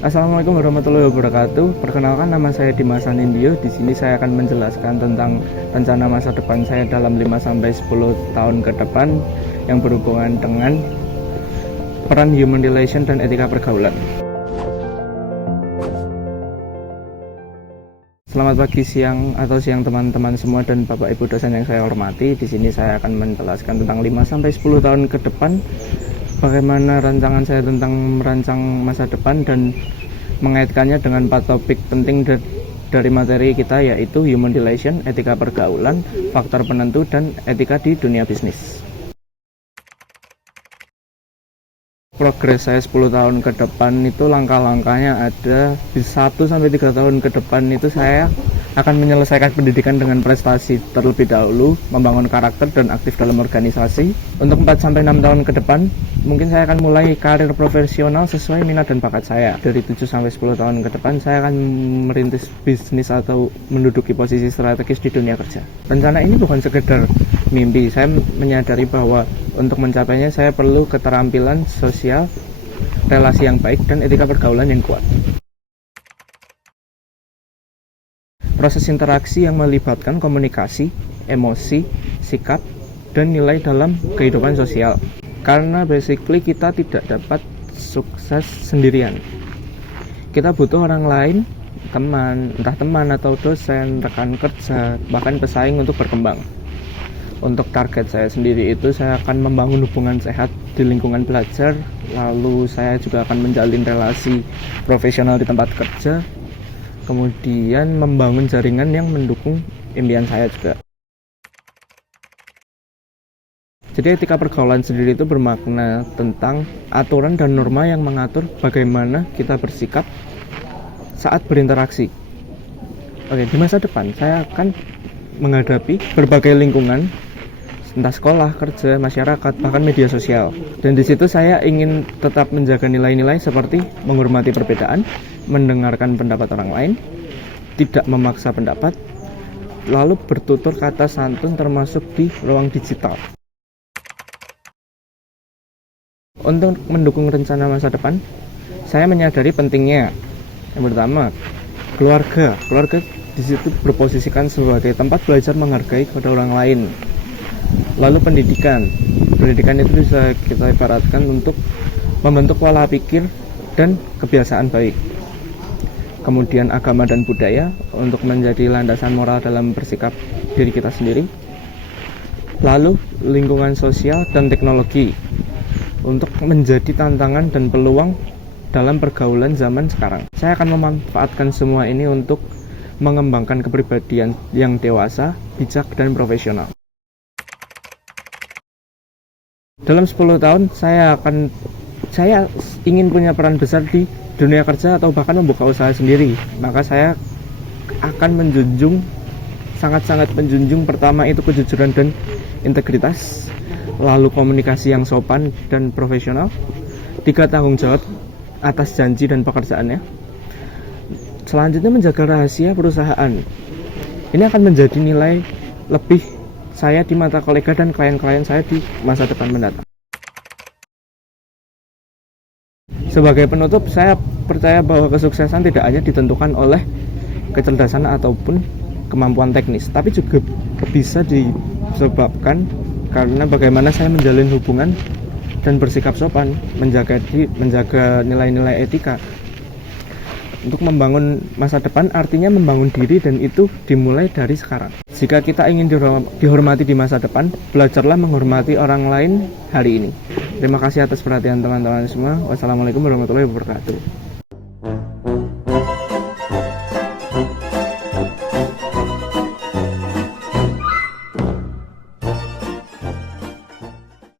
Assalamualaikum warahmatullahi wabarakatuh. Perkenalkan, nama saya Dimas Anindyo. Di sini saya akan menjelaskan tentang rencana masa depan saya dalam 5-10 tahun ke depan yang berhubungan dengan peran human relation dan etika pergaulan. Selamat pagi, siang, atau siang teman-teman semua dan Bapak Ibu dosen yang saya hormati. Di sini saya akan menjelaskan tentang 5-10 tahun ke depan, bagaimana rancangan saya tentang merancang masa depan dan mengaitkannya dengan 4 topik penting dari materi kita, yaitu human relation, etika pergaulan, faktor penentu, dan etika di dunia bisnis. Progres saya 10 tahun ke depan itu langkah-langkahnya ada di 1-3 tahun ke depan itu saya akan menyelesaikan pendidikan dengan prestasi terlebih dahulu, membangun karakter dan aktif dalam organisasi. Untuk 4-6 tahun ke depan, mungkin saya akan mulai karir profesional sesuai minat dan bakat saya. Dari 7-10 tahun ke depan, saya akan merintis bisnis atau menduduki posisi strategis di dunia kerja. Rencana ini bukan sekedar mimpi, saya menyadari bahwa untuk mencapainya saya perlu keterampilan sosial, relasi yang baik, dan etika pergaulan yang kuat. Proses interaksi yang melibatkan komunikasi, emosi, sikap, dan nilai dalam kehidupan sosial. Karena basically kita tidak dapat sukses sendirian. Kita butuh orang lain, entah teman atau dosen, rekan kerja, bahkan pesaing untuk berkembang. Untuk target saya sendiri itu saya akan membangun hubungan sehat di lingkungan belajar, lalu saya juga akan menjalin relasi profesional di tempat kerja, kemudian membangun jaringan yang mendukung impian saya juga. Jadi etika pergaulan sendiri itu bermakna tentang aturan dan norma yang mengatur bagaimana kita bersikap saat berinteraksi. Oke, di masa depan saya akan menghadapi berbagai lingkungan, entah sekolah, kerja, masyarakat, bahkan media sosial. Dan di situ saya ingin tetap menjaga nilai-nilai seperti menghormati perbedaan, mendengarkan pendapat orang lain, tidak memaksa pendapat, lalu bertutur kata santun termasuk di ruang digital. Untuk mendukung rencana masa depan, saya menyadari pentingnya yang pertama, keluarga di situ berposisikan sebagai tempat belajar menghargai kepada orang lain. Lalu pendidikan itu bisa kita ibaratkan untuk membentuk pola pikir dan kebiasaan baik. Kemudian agama dan budaya untuk menjadi landasan moral dalam bersikap diri kita sendiri. Lalu lingkungan sosial dan teknologi untuk menjadi tantangan dan peluang dalam pergaulan zaman sekarang. Saya akan memanfaatkan semua ini untuk mengembangkan kepribadian yang dewasa, bijak, dan profesional. Dalam 10 tahun saya ingin punya peran besar di dunia kerja atau bahkan membuka usaha sendiri. Maka saya akan sangat-sangat menjunjung pertama itu kejujuran dan integritas, lalu komunikasi yang sopan dan profesional, 3 tanggung jawab atas janji dan pekerjaannya. Selanjutnya menjaga rahasia perusahaan. Ini akan menjadi nilai lebih saya di mata kolega dan klien-klien saya di masa depan mendatang. Sebagai penutup, saya percaya bahwa kesuksesan tidak hanya ditentukan oleh kecerdasan ataupun kemampuan teknis, tapi juga bisa disebabkan karena bagaimana saya menjalin hubungan dan bersikap sopan, menjaga nilai-nilai etika. Untuk membangun masa depan artinya membangun diri, dan itu dimulai dari sekarang. Jika kita ingin dihormati di masa depan, belajarlah menghormati orang lain hari ini. Terima kasih atas perhatian teman-teman semua. Wassalamualaikum warahmatullahi wabarakatuh.